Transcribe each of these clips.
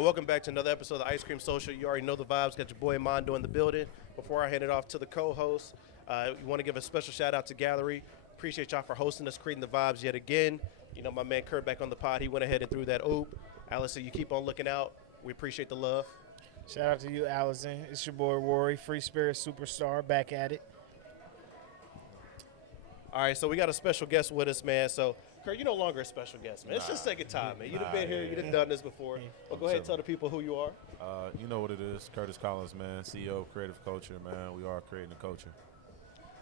Welcome back to another episode of the Ice Cream Social. You already know the vibes. Got your boy Mondo in the building. Before I hand it off to the co-host, we want to give a special shout out to Gallery. Appreciate y'all for hosting us, creating the vibes yet again. You know, my man Kurt back on the pod. He went ahead and threw that oop. Allison, you keep on looking out. We appreciate the love. Shout out to you, Allison. It's your boy Rory, Free Spirit Superstar, back at it. All right, so we got a special guest with us, man. So, Kurt, you're no longer a special guest, man. It's your second time, man. You've been here. You've done this before. But go ahead and tell the people who you are. You know what it is. Curtis Collins, man, CEO of Creative Culture, man. We are creating a culture.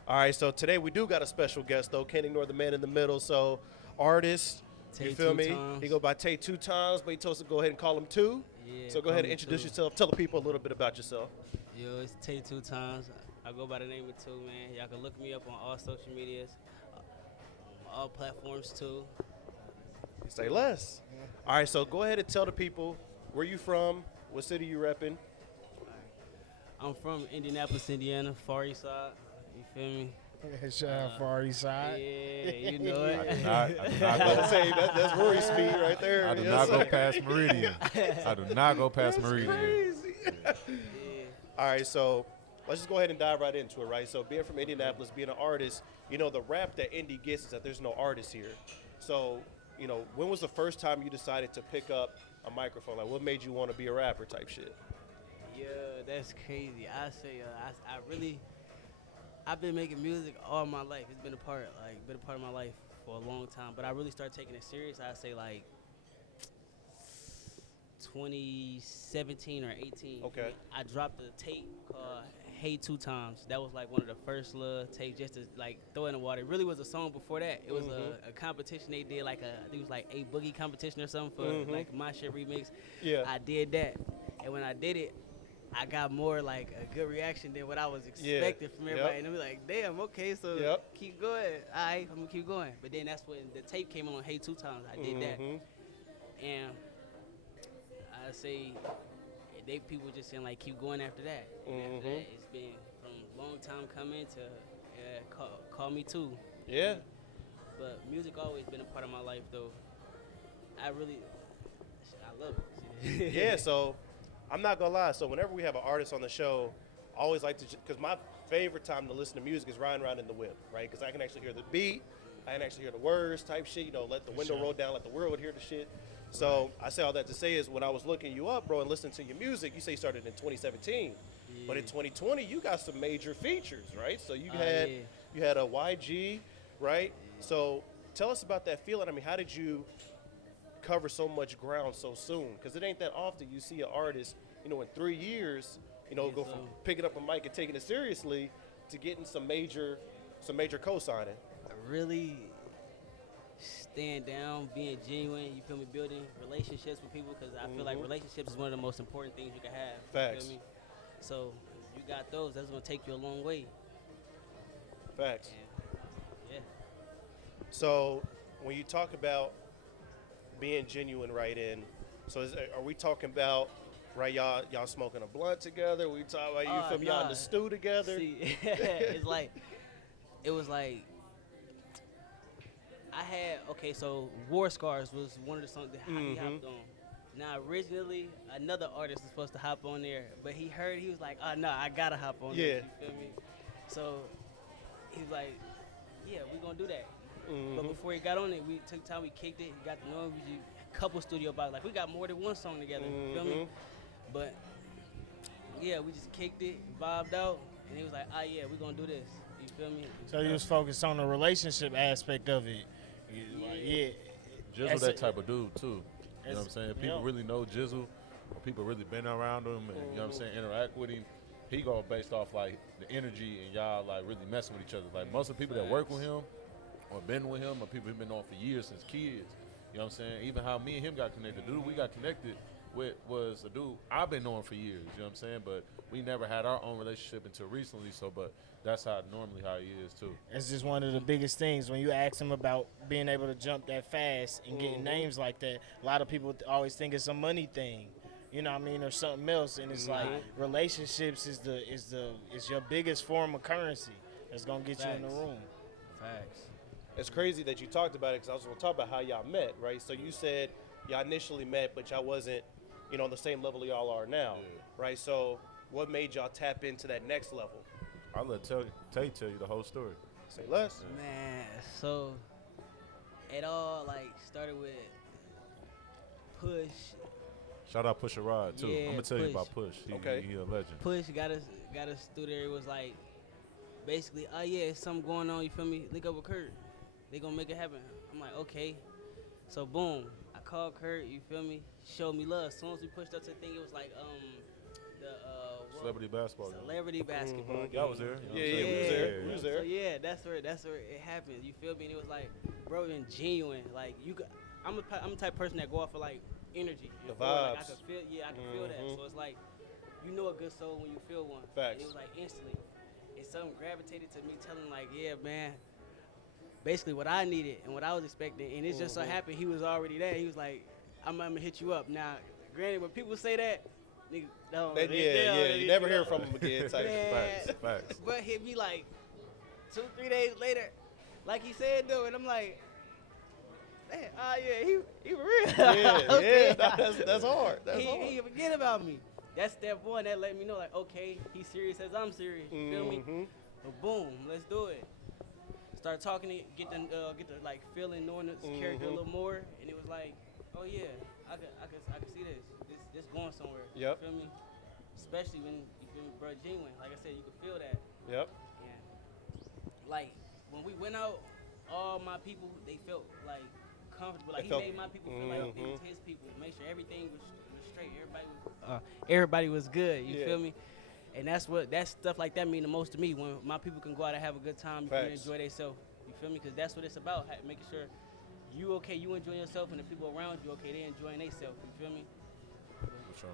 All right, so today we do got a special guest, though. Can't ignore the man in the middle. So, artist, you feel me? He go by Tay2xs, but he told us to go ahead and call him Two. Yeah, so go ahead and introduce yourself. Tell the people a little bit about yourself. Yo, it's Tay2xs. I go by the name of Two, man. Y'all can look me up on all social medias, all platforms too. Say less. All right, so go ahead and tell the people where you from, what city you repping. I'm from Indianapolis, Indiana, Far East Side. You feel me? Shout out Far East Side. Yeah, you know it. I do not go, Say that's Rory's speed right there. I do not go past Meridian. I do not go past Meridian. Crazy. Yeah. All right, so let's just go ahead and dive right into it, right? So being from Indianapolis, being an artist, you know, the rap that Indy gets is that there's no artists here. So, you know, when was the first time you decided to pick up a microphone? Like, what made you want to be a rapper type shit? Yeah, that's crazy. I say, I've been making music all my life. It's been a part of my life for a long time. But I really started taking it serious. I say like 2017 or 18. Okay. I dropped a tape called Hey 2 Times. That was like one of the first little tapes just to like throw in the water. It really was a song before that. It was a competition they did, like I think it was like a boogie competition or something for like my shit remix. Yeah. I did that. And when I did it, I got more like a good reaction than what I was expecting from everybody. And I'm like, damn, okay, so keep going. All right, I'm gonna keep going. But then that's when the tape came on Hey 2 Times. I did that. And I say people just saying like keep going after that. And after that, it's been from long time coming to call me Too. Yeah. But music always been a part of my life though. I love it. Yeah, so I'm not gonna lie. So whenever we have an artist on the show, I always like to, because my favorite time to listen to music is riding around in the whip, right? Because I can actually hear the beat, I can actually hear the words type shit. You know, let the window roll down, let the world hear the shit. So I say all that to say is when I was looking you up, bro, and listening to your music, you say you started in 2017, but in 2020 you got some major features, right? So you had a YG, right? So tell us about that feeling. I mean, how did you cover so much ground so soon? Because it ain't that often you see an artist, you know, in 3 years, you know, go from picking up a mic and taking it seriously to getting some major co-signing. Really staying down, being genuine, you feel me, building relationships with people, because I feel like relationships is one of the most important things you can have. Facts. You feel me? So you got those, that's going to take you a long way. Facts. And, yeah. So when you talk about being genuine right in, so are we talking about, right, y'all smoking a blunt together? We talking about, you feel me, y'all in the stew together? See, it was like, I had, okay, so War Scars was one of the songs that he hopped on. Now, originally, another artist was supposed to hop on there, but he was like, oh, no, I gotta hop on this, you feel me? So, he was like, yeah, we gonna do that. But before he got on it, we took time, we kicked it, got to know him, we did a couple studio box, like we got more than one song together, you feel me? But, yeah, we just kicked it, vibed out, and he was like, yeah, we gonna do this, you feel me? So you was focused on the relationship aspect of it. Jizzle that type of dude too. You know what I'm saying? People really know Jizzle, or people really been around him, and you know what I'm saying, interact with him. He go based off like the energy, and y'all like really messing with each other. Like most of the people that work with him or been with him are people who've been on for years since kids. You know what I'm saying? Even how me and him got connected. Dude, we got connected with was a dude I've been knowing for years. You know what I'm saying? But we never had our own relationship until recently. So, but that's how he is too. It's just one of the biggest things when you ask him about being able to jump that fast and getting names like that. A lot of people always think it's a money thing, you know what I mean, or something else. And it's like relationships is your biggest form of currency that's gonna get you in the room. Facts. It's crazy that you talked about it, because I was going to talk about how y'all met, right? So you said y'all initially met, but y'all wasn't you know, on the same level y'all are now, right? So what made y'all tap into that next level? I'll let Tay tell you the whole story. Say less. Man, so it all like started with Push. Shout out Push a Rod too. Yeah, I'm gonna tell you Push. about Push. He a legend. Push got us through there. It was like basically, oh yeah, it's something going on. You feel me? Link up with Kurt. They gonna make it happen. I'm like, okay. So boom, I called Kurt. You feel me? Showed me love. As soon as we pushed up to the thing, it was like Celebrity basketball. Celebrity basketball. Y'all was there. Yeah, we was there. So yeah, that's where it happened. You feel me? And it was like, bro, and genuine. Like I'm the type of person that go off for like energy. The feel me? Like, vibes. I can feel that. So it's like, you know a good soul when you feel one. Facts. And it was like instantly. And something gravitated to me telling like, yeah, man, basically what I needed and what I was expecting. And it just so happened he was already there. He was like, I'm gonna hit you up. Now, granted, when people say that, nigga, no, you never hear from him again type shit. Facts. But hit me like 2-3 days later, like he said though, and I'm like, man, he for real. Yeah, that's hard. That's hard. He forget about me. That's step one. That let me know, like, okay, he's serious as I'm serious. You feel me? So boom, let's do it. Start talking to get the like feeling, knowing his character a little more, and it was like, oh yeah, I could see this going somewhere. Yep. You feel me? Especially when you feel me, bro, genuine. Like I said, you can feel that. Yep. Yeah. Like when we went out, all my people they felt like comfortable. Like They he felt- made my people feel like they was his people. Make sure everything was straight. Everybody was good. You feel me? And that's stuff like that mean the most to me. When my people can go out and have a good time, and enjoy themselves. You feel me? Because that's what it's about. Making sure you okay, you enjoying yourself, and the people around you okay, they enjoying themselves. You feel me? For sure.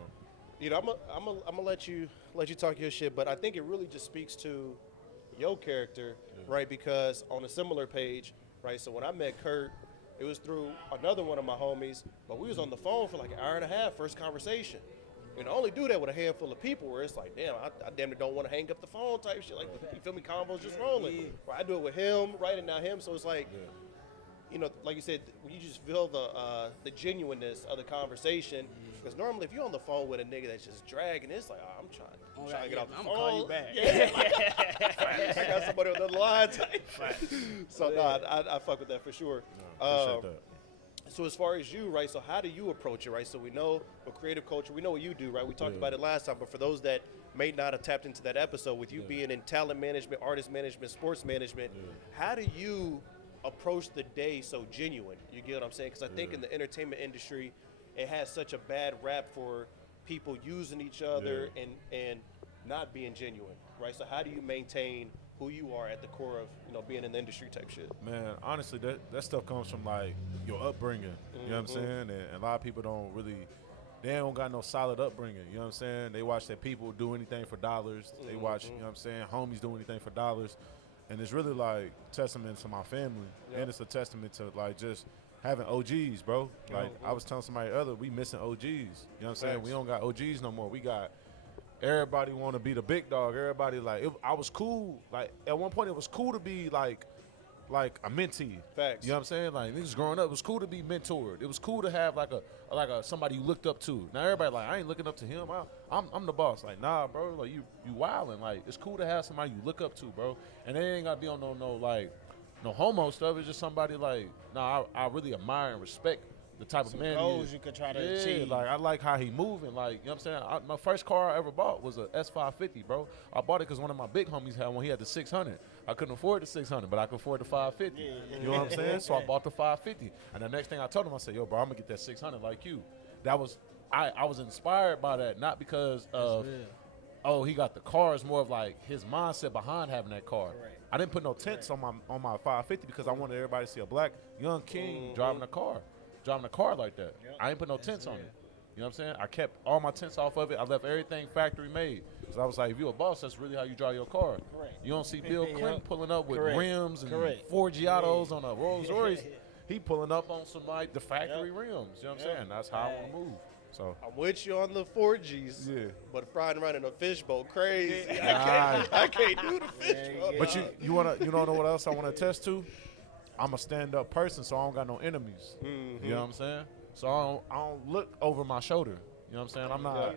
You know, I'm gonna let you talk your shit, but I think it really just speaks to your character, right? Because on a similar page, right? So when I met Kurt, it was through another one of my homies, but we was on the phone for like an hour and a half, first conversation. And I only do that with a handful of people where it's like, damn, I damn near don't want to hang up the phone type shit. Like, you feel me? Convo's just rolling. Yeah. Right, I do it with him, right, and now him. So it's like, you know, like you said, you just feel the genuineness of the conversation. Because normally, if you're on the phone with a nigga that's just dragging, it's like, I'm trying to get off the phone. I'm gonna call you back. Yeah, I got somebody on the line type. So no, I fuck with that for sure. Appreciate that. So as far as you, right, so how do you approach it, right? So we know with creative culture, we know what you do, right? We talked about it last time, but for those that may not have tapped into that episode, with you being in talent management, artist management, sports management, how do you approach the day so genuine? You get what I'm saying? Because I think in the entertainment industry, it has such a bad rap for people using each other and not being genuine, right? So how do you maintain who you are at the core of, you know, being in the industry type shit? Man, honestly, that stuff comes from like your upbringing. You know what I'm saying? And a lot of people they don't got no solid upbringing. You know what I'm saying? They watch their people do anything for dollars. They watch, you know what I'm saying, homies do anything for dollars. And it's really like testament to my family. And it's a testament to like just having OGs, bro. Like I was telling somebody earlier, we missing OGs. You know what I'm saying? We don't got OGs no more. We got everybody want to be the big dog. Everybody I was cool. Like at one point, it was cool to be like a mentee. Facts. You know what I'm saying? Like niggas growing up, it was cool to be mentored. It was cool to have like a somebody you looked up to. Now everybody like, I ain't looking up to him. I'm the boss. Like nah, bro. Like you wildin'. Like it's cool to have somebody you look up to, bro. And they ain't gotta be on no homo stuff. It's just somebody like, nah, I really admire and respect the type of man goals he you is. could try to achieve. Like I like how he moving. Like, you know what I'm saying? My first car I ever bought was a S550, bro. I bought it because one of my big homies had one. He had the 600. I couldn't afford the 600, but I could afford the 550. You know what I'm saying? So I bought the 550. And the next thing I told him, I said, yo, bro, I'm gonna get that 600 like you. That was I was inspired by that, not because of he got the car. It's more of like his mindset behind having that car. Right. I didn't put no tents on my 550 because I wanted everybody to see a black young king driving a car like that. Yep. I ain't put no tents on it. You know what I'm saying? I kept all my tents off of it. I left everything factory made. Because I was like, if you're a boss, that's really how you drive your car. Correct. You don't see Bill Clinton pulling up with Correct. rims and Correct. four Giottos on a Rolls Royce. He pulling up on some like the factory rims. You know what I'm saying? That's how I want to move. So I'm with you on the 4Gs, but flying around in a fishboat, crazy. Nah. I can't do the fishboat. But you don't know what else I want to attest to? I'm a stand-up person, so I don't got no enemies. You know what I'm saying? So I don't look over my shoulder. You know what I'm saying? I'm not.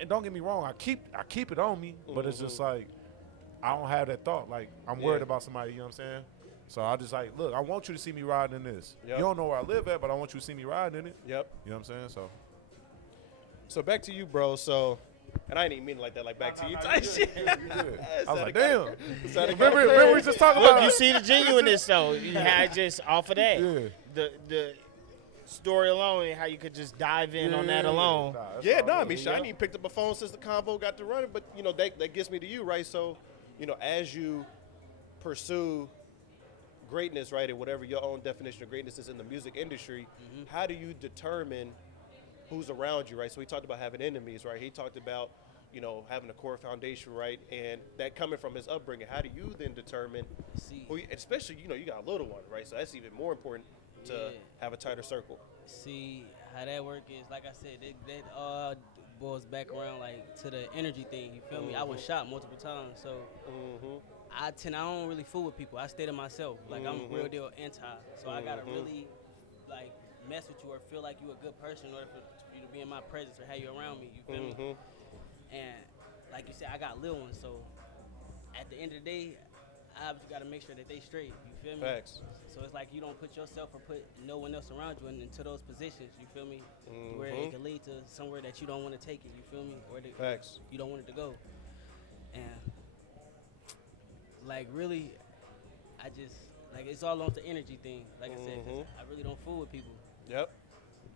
And don't get me wrong, I keep it on me, but it's just like I don't have that thought. Like I'm worried about somebody. You know what I'm saying? So I just like, look, I want you to see me riding in this. You don't know where I live at, but I want you to see me riding in it. Yep. You know what I'm saying? So back to you, bro. So, and I didn't even mean it like that, like back to you type shit. I was like, damn. Remember we just talking Look, about you see the genuineness though. You had just off of that. Yeah. The story alone and how you could just dive in on that alone. I mean, I ain't even picked up a phone since the convo got to running, but you know that gets me to you, right? So, you know, as you pursue greatness, right, and whatever your own definition of greatness is in the music industry, how do you determine who's around you, right? So he talked about having enemies, right? He talked about, you know, having a core foundation, right? And that coming from his upbringing, how do you then determine who you, especially, you know, you got a little one, right? So that's even more important to have a tighter circle. See, how that work is, like I said, that all boils back around, like, to the energy thing, you feel me? I was shot multiple times, so I don't really fool with people. I stay to myself. Like, I'm real deal anti, so I gotta really, like, mess with you or feel like you a good person in order for you to be in my presence or have you around me, you feel me? And like you said, I got little ones, so at the end of the day, I got to make sure that they straight, you feel me? Facts. So it's like you don't put yourself or put no one else around you into those positions, you feel me? Where it can lead to somewhere that you don't want to take it, you feel me? Or Facts. you don't want it to go. And like really, I just, like it's all on the energy thing, like I said, 'cause I really don't fool with people. Yep.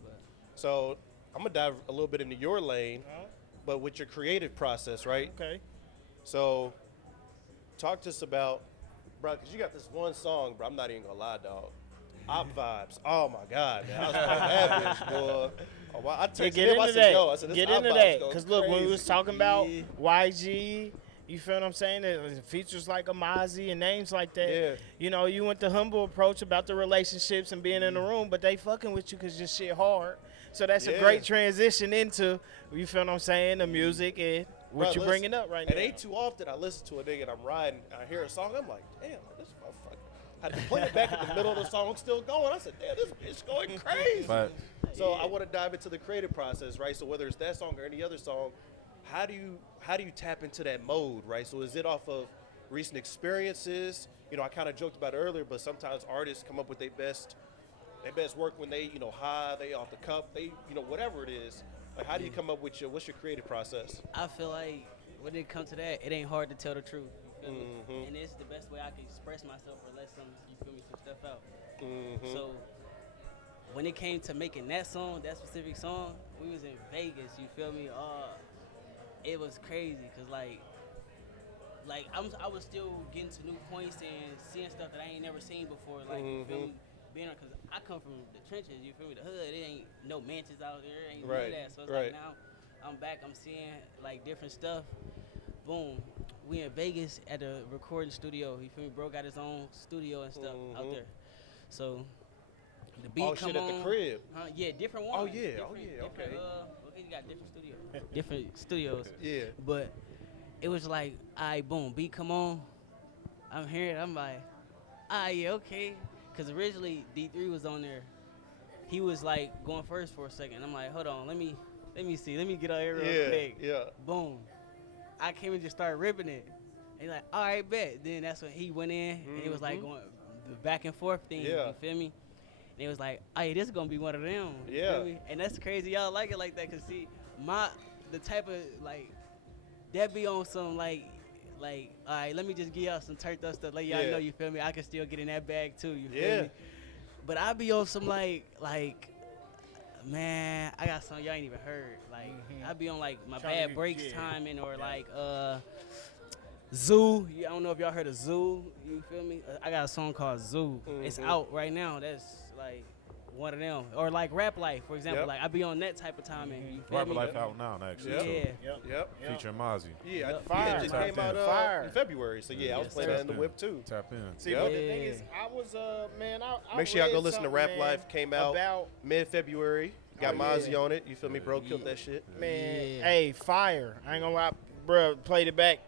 But So I'm gonna dive a little bit into your lane, but with your creative process, right? Okay. So talk to us about, bro, because you got this one song, bro. I'm not even gonna lie, dog. Op vibes. Oh my God, man. I was playing that bitch, boy. Oh, wow. I texted Get him. I into said, yo, I that. said, this Get Op into vibes that. go Because look, when we crazy. was talking about YG, you feel what I'm saying? It features like a Mozzy and names like that. Yeah. You know, you went the humble approach about the relationships and being in the room, but they fucking with you because your shit hard. So that's a great transition into, you feel what I'm saying, the music and what Bro, you're bringing up right now. It ain't too often I listen to a nigga and I'm riding, I hear a song, I'm like, damn, this motherfucker. I had to play it back in the middle of the song, still going. I said, damn, this bitch going crazy. So I want to dive into the creative process, right? So whether it's that song or any other song, how do you tap into that mode, right? So is it off of recent experiences? You know, I kind of joked about it earlier, but sometimes artists come up with their best work when they, you know, high, they off the cuff, they, you know, whatever it is. Like, how do you come up with what's your creative process? I feel like when it comes to that, it ain't hard to tell the truth. You feel me? And it's the best way I can express myself or let some, you feel me, some stuff out. So when it came to making that song, that specific song, we was in Vegas, you feel me? It was crazy because like I was still getting to new points and seeing stuff that I ain't never seen before. Like, you feel me? Being because I come from the trenches, you feel me? The hood, it ain't no mansions out there, ain't none of that. So it's like now I'm back, I'm seeing like different stuff. Boom, we in Vegas at the recording studio. You feel me? Bro got his own studio and stuff out there. So the beat come shit on. at the crib. Yeah, different ones. Oh yeah, Different, okay. Okay, you got different studios. Different studios. Yeah. But it was like, alright, boom, beat come on. I'm hearing it, I'm like, yeah, okay. Cause originally D3 was on there. He was like going first for a second. I'm like, hold on, let me see, let me get out here real quick. Yeah. Boom. I came and just started ripping it. And he's like, all right, bet. Then that's when he went in and it was like going the back and forth thing. Yeah. You feel me? And it was like, hey, this is gonna be one of them. You Yeah. feel me? And that's crazy. Y'all like it like that, cause see, the type of like that be on some like, all right, let me just give y'all some turned up stuff. Let y'all know, you feel me? I can still get in that bag too. You feel me? But I be on some like, man, I got something y'all ain't even heard. Like, I be on like my bad breaks timing or like Zoo. I don't know if y'all heard of Zoo. You feel me? I got a song called Zoo. It's out right now. That's like one of them. Or like Rap Life, for example. Like I be on that type of timing. You feel Rap me? Life out now, actually. Yeah. Yep. Featuring Mozzy. Yeah, Fire. it just Tap came out in February. So yeah, I was Yes, playing sir. that in the whip too. Tap in. See, but the thing is, I was, man, I Make sure y'all go read listen to something, Rap man, Life. Came out about, mid-February. Got Oh, Mozzy yeah. on it. You feel me, bro? Killed that shit. man, hey, fire. I ain't gonna lie, bro, played it back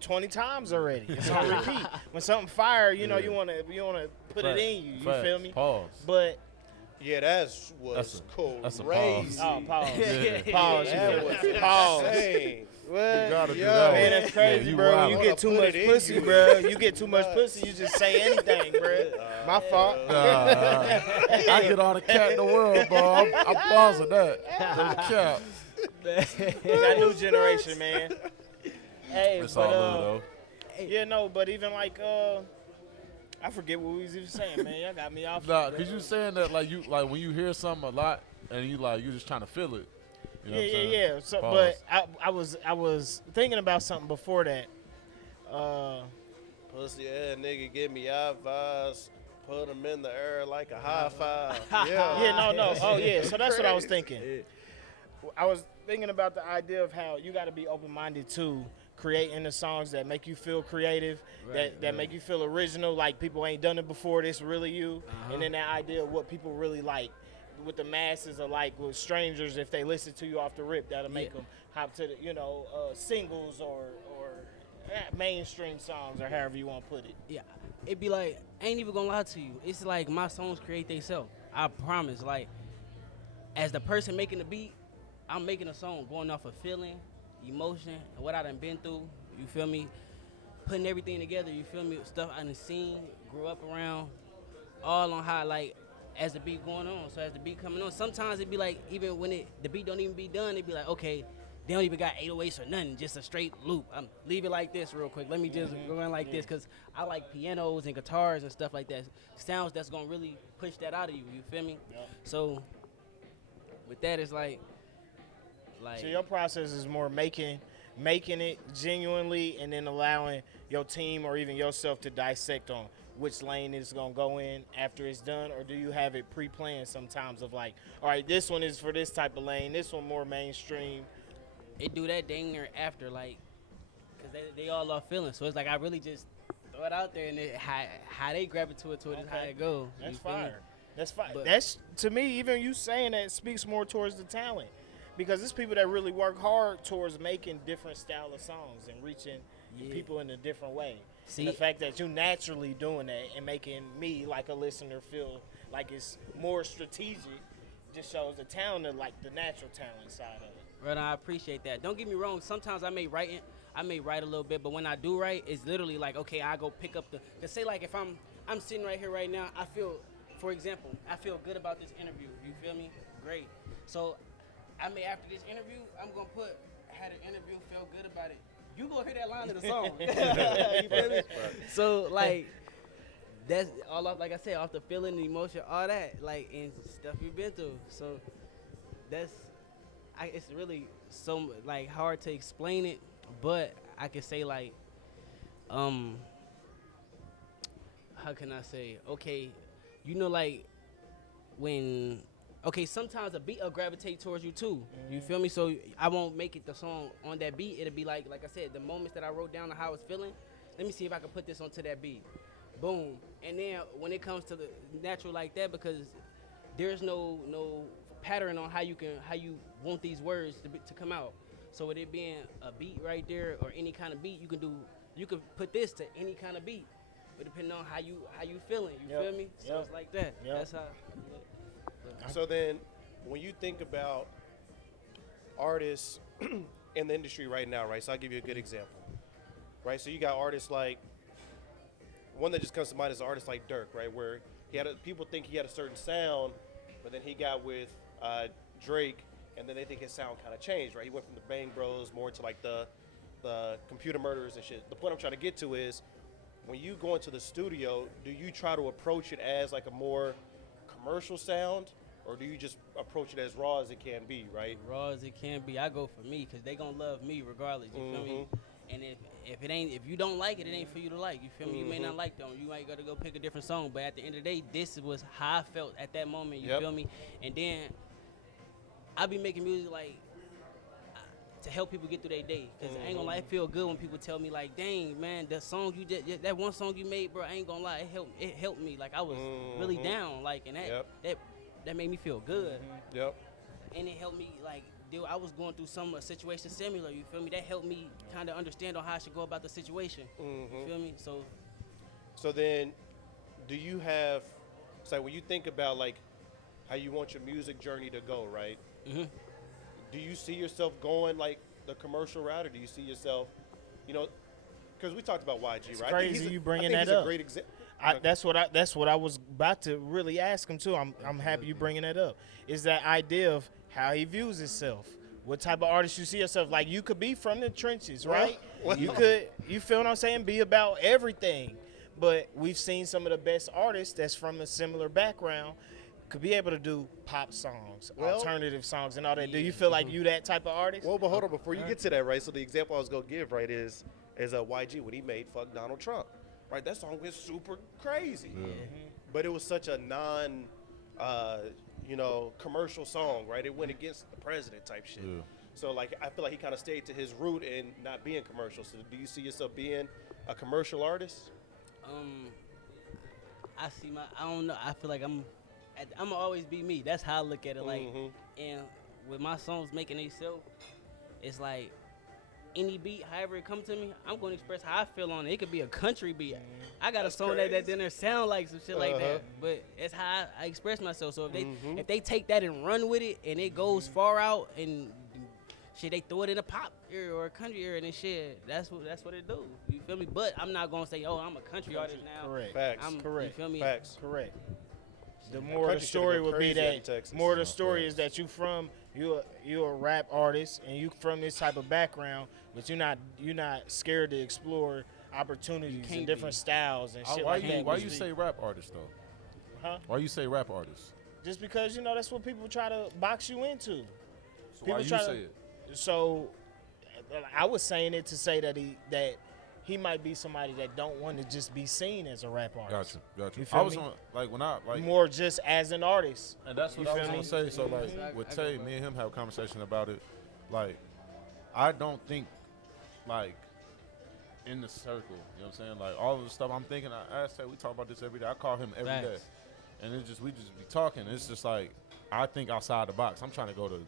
20 times already. It's on repeat. When something fire, you know, you wanna put it in you. You feel me? Pause. But Yeah, was cool. That's a crazy. pause. Oh, pause. Yeah. Pause. That was Pause. insane. What? You gotta do Yo. that Man, one. that's crazy, Yeah, you bro. When wild. you I get wanna too put much it in pussy, you. bro. You get too much Nuts. pussy, you just say anything, bro. My fault. I get all the cat in the world, bro. I'm pausing that. There's cap. That new generation, man. Hey, It's all but love, though. yeah, no, but even like I forget what we was even saying, man. Y'all got me off. Nah, cause you saying that like when you hear something a lot and you just trying to feel it. You know what I'm saying? Yeah. So, Pause. but I was thinking about something before that. Pussy ass nigga give me advice. Put him in the air like a high five. Yeah. Yeah, no. Oh, yeah. So that's what I was thinking. I was thinking about the idea of how you got to be open-minded to creating the songs that make you feel creative, that make you feel original, like people ain't done it before, this really you. And then that idea of what people really like, what the masses are like with strangers, if they listen to you off the rip, that'll make them hop to the, singles or mainstream songs or however you want to put it. Yeah, it'd be like, I ain't even gonna lie to you. It's like my songs create themselves. I promise. Like, as the person making the beat, I'm making a song going off of feeling, emotion, and what I done been through. You feel me? Putting everything together. You feel me? Stuff I done seen, grew up around, all on how like as the beat going on. So as the beat coming on, sometimes it be like even when the beat don't even be done, it be like, okay, they don't even got 808s or nothing, just a straight loop. Leave it like this real quick. Let me just go in like this, because I like pianos and guitars and stuff like that. Sounds that's going to really push that out of you. You feel me? Yep. So with that, it's like. So your process is more making it genuinely and then allowing your team or even yourself to dissect on which lane it's going to go in after it's done, or do you have it pre-planned sometimes of like, all right, this one is for this type of lane, this one more mainstream? It do that dang near after, like, because they all are feeling. So it's like I really just throw it out there, and how they grab it to it is how it go. That's fire. That's fire. That's, to me, even you saying that speaks more towards the talent. Because it's people that really work hard towards making different style of songs and reaching people in a different way. And the fact that you naturally doing that and making me, like a listener, feel like it's more strategic just shows the talent, like the natural talent side of it. Right, I appreciate that. Don't get me wrong. Sometimes I may write a little bit, but when I do write, it's literally like, okay, I go pick up cause say like if I'm sitting right here right now, I feel, for example, I feel good about this interview. You feel me? Great. So I may, after this interview, I'm gonna had an interview, feel good about it. You gonna hear that line of the song. You feel me? So like that's all off, like I said, off the feeling, the emotion, all that, like, and stuff you've been through. So it's really so like hard to explain it, but I can say like, how can I say? Okay, like when. Okay, sometimes a beat will gravitate towards you too. You feel me? So I won't make it the song on that beat. It'll be like I said, the moments that I wrote down of how I was feeling. Let me see if I can put this onto that beat. Boom. And then when it comes to the natural like that, because there's no pattern on how you want these words to come out. So with it being a beat right there or any kind of beat, you can put this to any kind of beat, but depending on how you feeling. You feel me? So it's like that. That's how. So then, when you think about artists in the industry right now, right? So I'll give you a good example, right? So you got artists like, one that just comes to mind is an artist like Dirk, right? Where people think he had a certain sound, but then he got with Drake, and then they think his sound kind of changed, right? He went from the Bang Bros more to like the computer murderers and shit. The point I'm trying to get to is, when you go into the studio, do you try to approach it as like a more commercial sound, or do you just approach it as raw as it can be, right? Raw as it can be. I go for me, because they gonna love me regardless. You feel me? And if you don't like it, it ain't for you to like. You feel me? You may not like them. You might gotta go pick a different song. But at the end of the day, this was how I felt at that moment. You feel me? And then I be making music like to help people get through their day. Because I ain't gonna lie, it feel good when people tell me like, dang, man, that one song you made, bro, I ain't gonna lie, it helped me. Like I was really down, like, and that made me feel good. And it helped me like I was going through a situation similar, you feel me? That helped me kind of understand on how I should go about the situation. You feel me? So then, do you have, so when you think about like how you want your music journey to go, right? Mm-hmm. Do you see yourself going like the commercial route, or do you see yourself, you know, because we talked about YG, It's right? I think crazy he's you bringing I think that he's up. a great example. That's what I was about to really ask him too. I'm happy you bringing that up. Is that idea of how he views himself? What type of artist you see yourself? Like you could be from the trenches, right? Well, you could, you feel what I'm saying? Be about everything. But we've seen some of the best artists that's from a similar background could be able to do pop songs, alternative songs, and all that. Do you feel like you that type of artist? Well, but hold on, before you get to that, right? So the example I was gonna give, right, is YG when he made "Fuck Donald Trump," right? That song was super crazy, but it was such a commercial song, right? It went against the president type shit. Yeah. So like, I feel like he kind of stayed to his root and not being commercial. So do you see yourself being a commercial artist? I don't know. I feel like I'm gonna always be me. That's how I look at it. Like, and with my songs making themselves, it's like any beat, however it come to me, I'm gonna express how I feel on it. It could be a country beat. I got a song that didn't sound like some shit like that, but it's how I express myself. So if they take that and run with it, and it goes far out, and shit, they throw it in a pop area or a country area and shit. That's what it do. You feel me? But I'm not gonna say, oh, I'm a country artist now. Correct. Facts. Correct. You feel me? Facts. Correct. The more the country story should've would be gone crazy out that in Texas. more the story is that you a rap artist and you from this type of background, but you're not scared to explore opportunities and different styles and shit like that. Why you say rap artist though? Huh? Why you say rap artist? Just because that's what people try to box you into. So why you say it? So I was saying it to say that he might be somebody that don't want to just be seen as a rap artist. Gotcha. You feel I was me? on when I More just as an artist. and that's what You I was feel gonna say. So like with Tay, me and him have a conversation about it. Like, I don't think like in the circle. You know what I'm saying? Like all of the stuff I'm thinking. I asked Tay. We talk about this every day. I call him every day, and we just be talking. It's just like I think outside the box. I'm trying to go to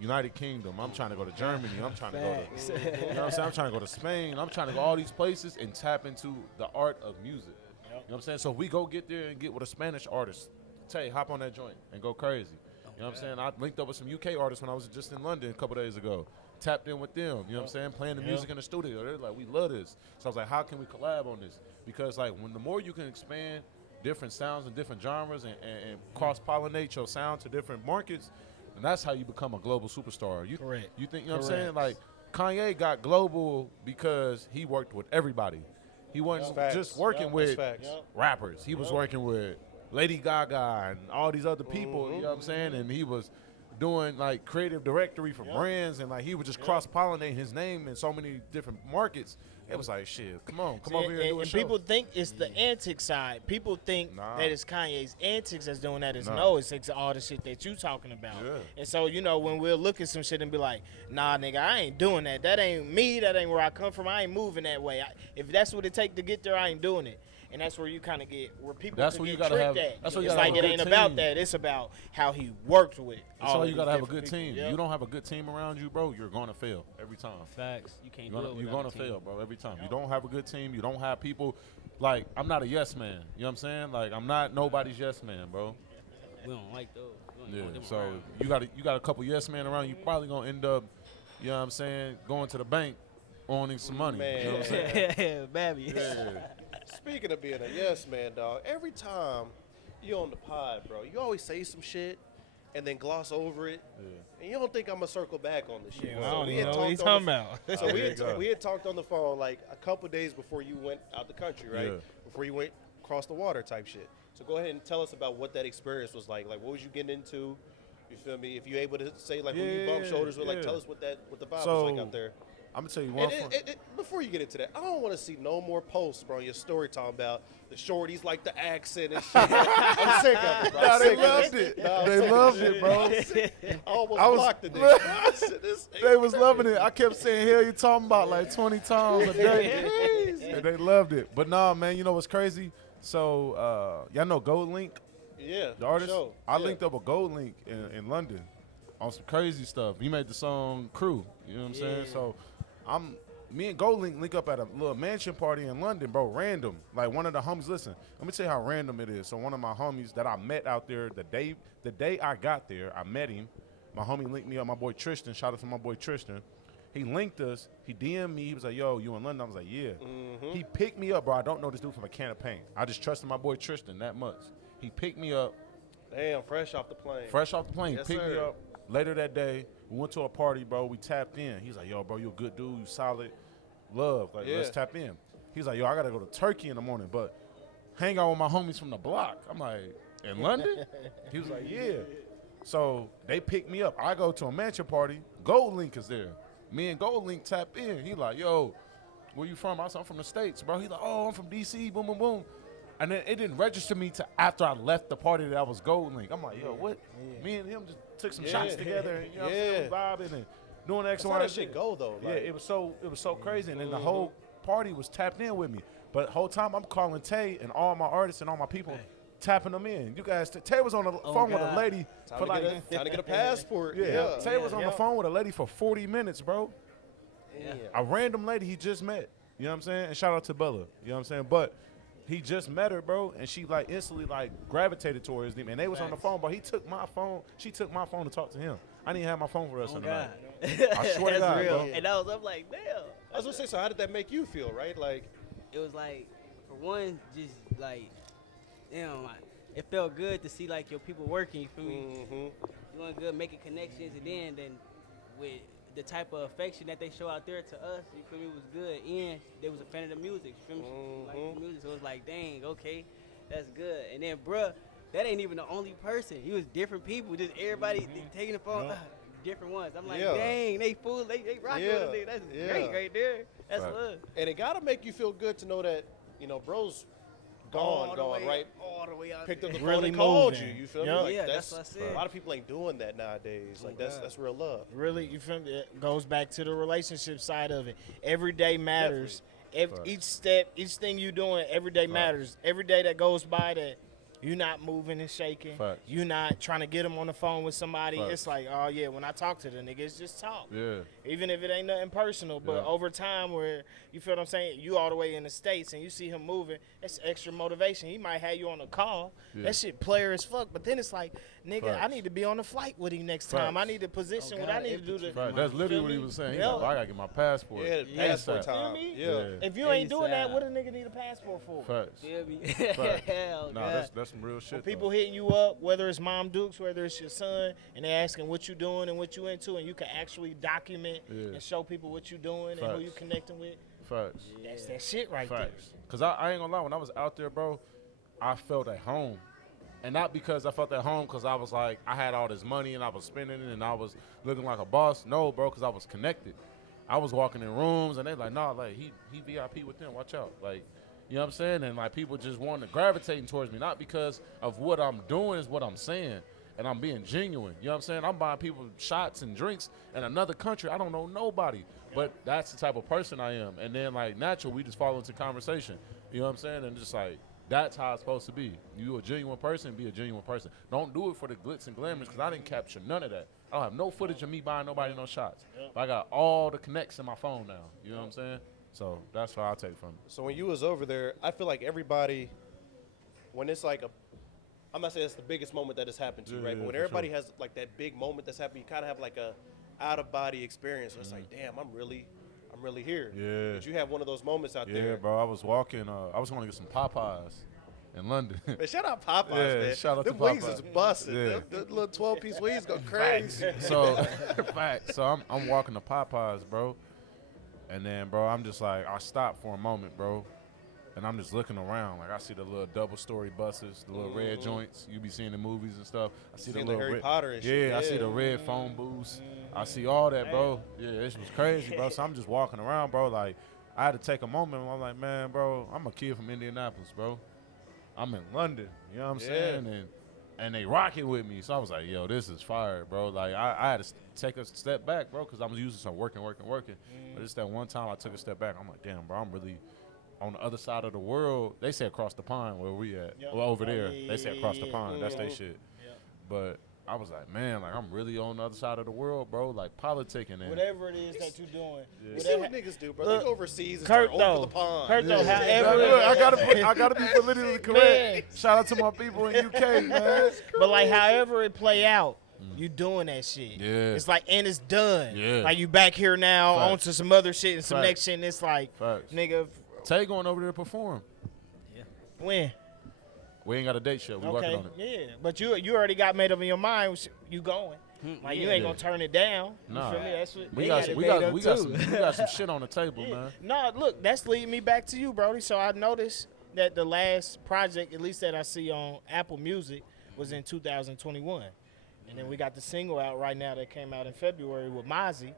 United Kingdom. I'm trying to go to Germany. I'm trying to go to, you know what I'm saying? I'm trying to go to Spain. I'm trying to go all these places and tap into the art of music. You know what I'm saying? So if we go get there and get with a Spanish artist, Tay, hop on that joint and go crazy. You know what I'm saying? I linked up with some UK artists when I was just in London a couple days ago. Tapped in with them, you know what I'm saying? Playing the music in the studio. They're like, we love this. So I was like, how can we collab on this? Because like when the more you can expand different sounds and different genres and cross-pollinate your sound to different markets, and that's how you become a global superstar. Correct. You think, you know what I'm saying? Like, Kanye got global because he worked with everybody. He wasn't just working with rappers. He was working with Lady Gaga and all these other people, you know what I'm saying? And he was doing, like, creative directory for brands, and, like, he would just cross-pollinate his name in so many different markets. It was like, shit, come over here and do a show. People think it's the antic side. People think that it's Kanye's antics that's doing that. It's it's all the shit that you talking about. Yeah. And so, when we'll look at some shit and be like, nah, nigga, I ain't doing that. That ain't me. That ain't where I come from. I ain't moving that way. If that's what it take to get there, I ain't doing it. And that's where you kind of get, where people That's can where you get gotta tricked have- at. that's where you It's gotta like have it a ain't good about team. that. It's about how he worked with. That's why you got to have a good team. Yep. You don't have a good team around you, bro, you're going to fail every time. Facts. You can't You're do it. gonna, you're gonna fail, bro, every time. You don't have a good team. You don't have people. Like, I'm not a yes man. You know what I'm saying? Like, I'm not nobody's yes man, bro. We don't like those. We Yeah. don't want them So around. you got a couple yes men around. You probably gonna end up, you know what I'm saying, going to the bank, owning some money. Man. You know what I'm saying? Babby. Yeah. Speaking of being a yes man, dog, every time you on the pod, bro, you always say some shit and then gloss over it, and you don't think I'm gonna circle back on the shit. I don't we even had know what he's talked on talking the- about. So There you go. we had talked on the phone like a couple days before you went out the country, right? Yeah. Before you went across the water type shit. So go ahead and tell us about what that experience was like. Like, what was you getting into? You feel me? If you able to say like who you bump shoulders with, like tell us what the vibe was like out there. I'm gonna tell you one. Before you get into that, I don't want to see no more posts, bro, on your story talking about the shorties like the accent and shit. I'm sick of it, bro. Nah, I'm they sick of loved it. They loved it, bro. I almost I was- blocked the nigga. I said, this ain't They was crazy. loving it. I kept saying, "Hell, you talking about like 20 times a day?" And they loved it. But nah, man, you know what's crazy? So y'all know Gold Link, Yeah, the artist. for sure. I Yeah. linked up with Gold Link in London on some crazy stuff. He made the song "Crew." You know what I'm saying? So I'm me and GoLink link up at a little mansion party in London, bro, random. Like, one of the homies, listen, let me tell you how random it is. So one of my homies that I met out there, the day I got there, I met him. My homie linked me up, my boy Tristan. Shout out to my boy Tristan. He linked us. He DM'd me. He was like, yo, you in London? I was like, yeah. He picked me up, bro. I don't know this dude from a can of paint. I just trusted my boy Tristan that much. He picked me up. Damn, fresh off the plane. Fresh off the plane. Yes, Picked me sir. up. Later that day, we went to a party, bro. We tapped in. He's like, yo, bro, you a good dude. You solid. Love. Like, let's tap in. He's like, yo, I got to go to Turkey in the morning, but hang out with my homies from the block. I'm like, in London? He was like, yeah. So they picked me up. I go to a mansion party. GoLink is there. Me and GoLink tap in. He like, yo, where you from? I said, I'm from the States, bro. He like, oh, I'm from D.C., boom, boom, boom. And then it didn't register me till after I left the party that I was GoLink. I'm like, yo, what? Me and him just took some shots together, and you know what I'm saying, we vibing and doing X, That's Y, how that and Z. shit go, though. Yeah, Like, it was so crazy, and then the whole party was tapped in with me. But the whole time I'm calling Tay and all my artists and all my people, tapping them in. You guys, Tay was on the phone with a lady for like, time to get a passport. yeah. Tay was on the phone with a lady for 40 minutes, bro. A random lady he just met. You know what I'm saying? And shout out to Bella. You know what I'm saying? But he just met her, bro, and she like instantly like gravitated towards him. And they was on the phone, but he took my phone. She took my phone to talk to him. I didn't have my phone for us in the night. I swear to God, real. bro. And I was like, damn. I was gonna say, so how did that make you feel, right? Like, It was like, for one, just like, it felt good to see like your people working. You feel me? Doing good, making connections, and then with the type of affection that they show out there to us, you feel me, was good. And they was a fan of the music. You feel me? Like the music, so it was like, dang, okay, that's good. And then, bruh, that ain't even the only person. He was different people, just everybody taking the phone. Different ones. I'm like, dang, they fools, they rocking with it. That's great right there. That's love. and it gotta make you feel good to know that, you know, bro's gone, right? All the way out Picked up the there. phone Really and called you. moving. You feel Yep. me? Like, Yeah, that's what I said. A lot of people ain't doing that nowadays. Like, that's real love. Really, you feel me? It goes back to the relationship side of it. Every day matters. Each step, each thing you doing, every day matters. Every day that goes by that you're not moving and shaking. Facts. You're not trying to get them on the phone with somebody. Facts. It's like, oh yeah, when I talk to the niggas, just talk. Yeah. Even if it ain't nothing personal, but over time where, you feel what I'm saying, you all the way in the States and you see him moving, that's extra motivation. He might have you on a call. That shit player as fuck, but then it's like, nigga, I need to be on the flight with him next time. I need to position what I need to do to. Right, that's literally what he was saying. He's like, I gotta get my passport. Yeah, passport ASAP. time. Yeah. If you ain't doing that, ASAP. what a nigga need a passport for? Facts. Feel me? Facts. Hell, Nah, God. that's some real shit. People though. hitting you up, whether it's Mom Dukes, whether it's your son, and they asking what you doing and what you into, and you can actually document and show people what you doing and who you connecting with. Facts. That's that shit right Facts. Cause I ain't gonna lie, when I was out there, bro, I felt at home. And not because I felt at home because I was like, I had all this money and I was spending it and I was looking like a boss. No, bro, because I was connected. I was walking in rooms and they like, nah, like he VIP with them, watch out. Like, you know what I'm saying? And like people just wanted to gravitate towards me, not because of what I'm doing, is what I'm saying. And I'm being genuine. You know what I'm saying? I'm buying people shots and drinks in another country. I don't know nobody. But that's the type of person I am. And then like natural, we just fall into conversation. You know what I'm saying? And just like, that's how it's supposed to be. You a genuine person, be a genuine person. Don't do it for the glitz and glamours because I didn't capture none of that. I don't have no footage of me buying nobody no shots. But I got all the connects in my phone now. You know what I'm saying? So that's what I'll take from it. So when you was over there, I feel like everybody, when it's like I'm not saying it's the biggest moment that has happened to you, right? But when everybody has like that big moment that's happened, you kind of have like a out of body experience. So it's like, damn, I'm really here. Yeah. Did you have one of those moments out there? Yeah, bro. I was walking. I was going to get some Popeyes in London. Man, shout out Popeyes, man. Shout out Them to wings Popeyes. is busting. Yeah. Them little 12-piece wings go crazy. So, fact. So I'm walking to Popeyes, bro. And then, bro, I'm just like, I stopped for a moment, bro. And I'm just looking around. Like, I see the little double-story buses, the little red joints you be seeing in movies and stuff. I see the Seeing little Harry red, Potter and shit. I see the red phone booths. I see all that, bro. Yeah, it was crazy, bro. So I'm just walking around, bro. Like, I had to take a moment. I'm like, man, bro, I'm a kid from Indianapolis, bro. I'm in London. You know what I'm saying? And they rocking with me. So I was like, yo, this is fire, bro. Like, I had to take a step back, bro, because I was used to some working. But it's that one time I took a step back. I'm like, damn, bro, I'm really on the other side of the world. They say across the pond where we at. Well, over there. They say across the pond. That's their shit. But I was like, man, like I'm really on the other side of the world, bro. Like politicking and whatever it is that you're doing. You see what niggas do, bro? They go overseas and Kurt, start over the pond. Kurt, though, Yeah. however, Look, I gotta be politically correct. Man. Shout out to my people in UK, man. but like however it play out, you doing that shit. Yeah. It's like, and it's done. Yeah. Like you back here now, Facts. onto some other shit and some Facts. next shit, and it's like, Facts. nigga, Tay going over there to perform. when? We ain't got a date yet. We working on it. Yeah, but you already got made up in your mind. You going? Like you ain't gonna turn it down. You Nah. feel me? That's what We they got, it we made got, up we got, too. some, we got some shit on the table, Yeah. man. No, look, that's leading me back to you, Brody. So I noticed that the last project, at least that I see on Apple Music, was in 2021. And then we got the single out right now that came out in February with Mozzy.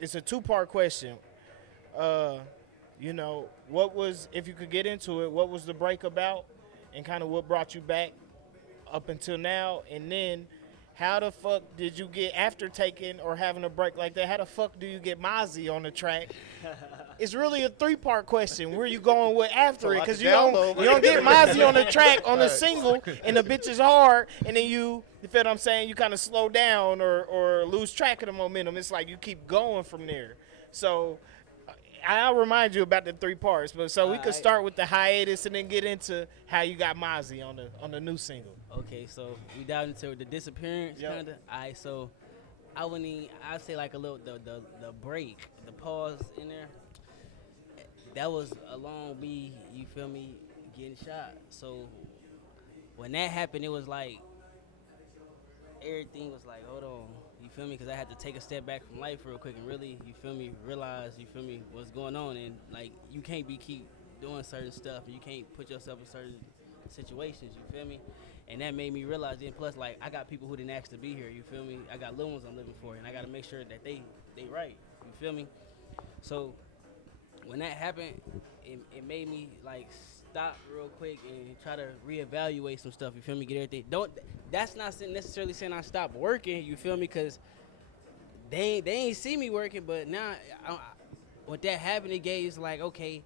It's a two-part question. You know, what was, if you could get into it, what was the break about and kind of what brought you back up until now? And then how the fuck did you get, after taking or having a break like that, how the fuck do you get Mozzy on the track? It's really a three-part question. Where you going with after it? Because you don't get Mozzy on the track on a single and the bitch is hard, and then you feel what I'm saying? You kind of slow down or lose track of the momentum. It's like you keep going from there. So I'll remind you about the three parts, but so we could start with the hiatus and then get into how you got Mozzy on the new single. Okay, so we dived into the disappearance, Yep. kind of. Alright, so I'd say like a little the break, the pause in there. That was along me, you feel me, getting shot. So when that happened, it was like everything was like, hold on, you feel me? Because I had to take a step back from life real quick and really, you feel me, realize, you feel me, what's going on. And like, you can't keep doing certain stuff, and you can't put yourself in certain situations, you feel me? And that made me realize, then plus, like, I got people who didn't ask to be here, you feel me? I got little ones I'm living for, and I got to make sure that they right, you feel me? So when that happened, it made me, like, stop real quick and try to reevaluate some stuff, you feel me? Get everything. That's not necessarily saying I stopped working, you feel me? Because they ain't see me working, but now, when that happened, it gave, like, okay,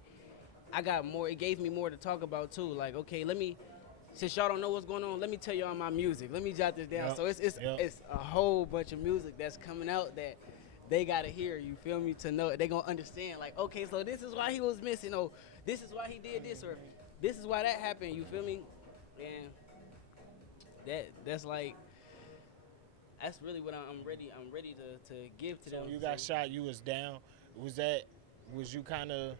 I got more, it gave me more to talk about, too. Like, okay, since y'all don't know what's going on, let me tell y'all my music. Let me jot this down. Yep. So it's a whole bunch of music that's coming out that they gotta hear, you feel me, to know they gonna understand. Like, okay, so this is why he was missing, or this is why he did this, or this is why that happened, you feel me? And that's really what I'm ready to give to them. So you got shot, you was down. Was you kind of